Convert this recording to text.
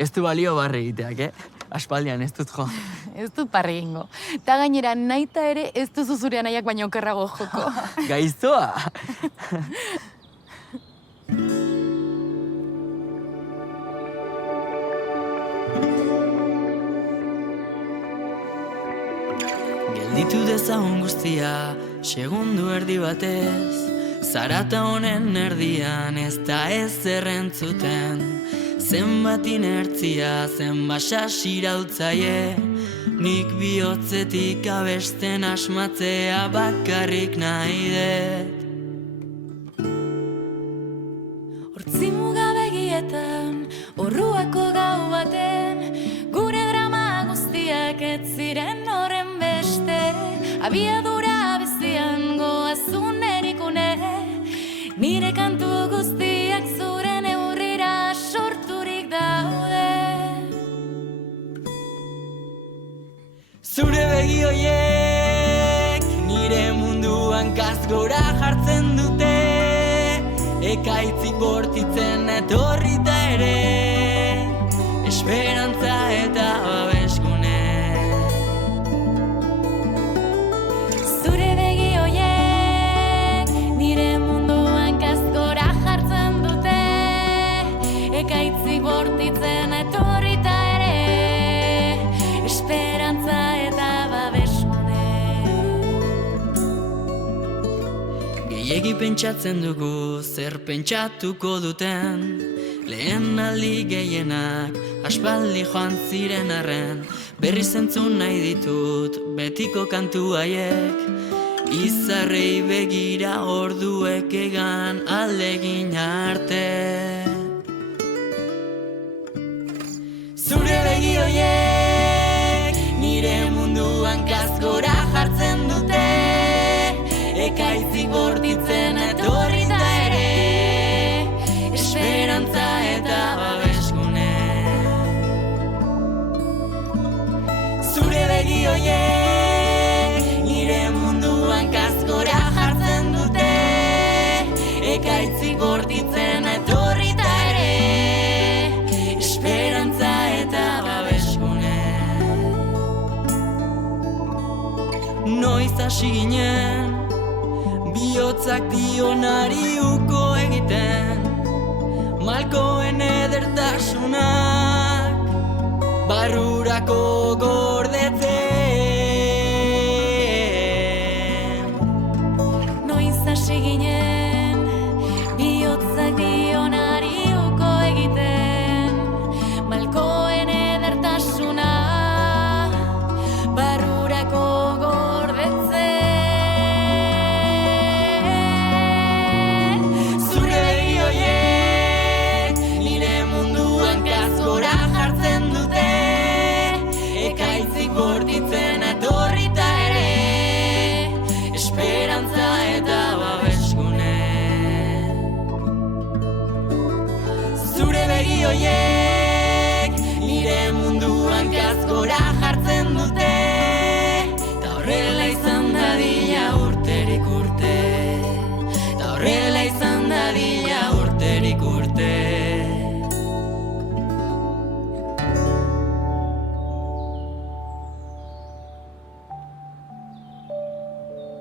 Ez du balio barre egiteak, Aspaldian ez dut jo. Ez dut parri egingo. Ta gainera naita ere ez duzu zure anaiak baino okerrago joko. Gaiztoa! Gelditu dezagun guztia, segundu erdi batez. Zarata honen erdian ez da ez errentzuten. Zenbat inertzia, zenbat sasirautzaie. Nik bihotzetik abesten asmatzea bakarrik nahi dut. Hortzimuga begietan, orruako gau baten, gure drama guztiak ez ziren horren beste. Abiadura bizian goazun erikune, nire kantu guztiak zure neurrira sorturik daude. Zure begi hoiek nire munduan kasgora jartzen dute, ekaitzik bortitzen etorrita ere, esperantza eta babeskune. Zure begi hoiek nire munduan kasgora jartzen dute, ekaitzik bortitzen etorrita ere, esperantza eta babeskune. Gehiegi pentsatzen dugu zer pentsatuko duten, lehen aldi gehienak aspaldi joan ziren arren, berri zentzun nahi ditut betiko kantu haiek, izarrei begira orduek egan aldegin arte. Zure begi hoiek nire munduan kasgora jartzen dute, ekaitzik bortitzen etorrita ere, esperantza eta babeskune. Zure begi hoiek nire munduan kasgora jartzen dute, ekaitzik bortitzen etorrita ere, esperantza eta babeskune. Noiz hasi ginen, bihotzak dionari uko egiten, malkoen edertasunak barrurako gordetzen. Noiz hasi ginen, bihotzak dionari uko egiten, malkoen edertasuna barrurako gordetzen. Zure begi hoiek nire munduan kasgora jartzen dute, ekaitzik bortitzen etorrita ere, esperantza eta babeskune. Zure begi hoiek nire munduan kasgora jartzen dute, ta horrela izan dadila urterik urte, ta horrela izan dadila urterik urte.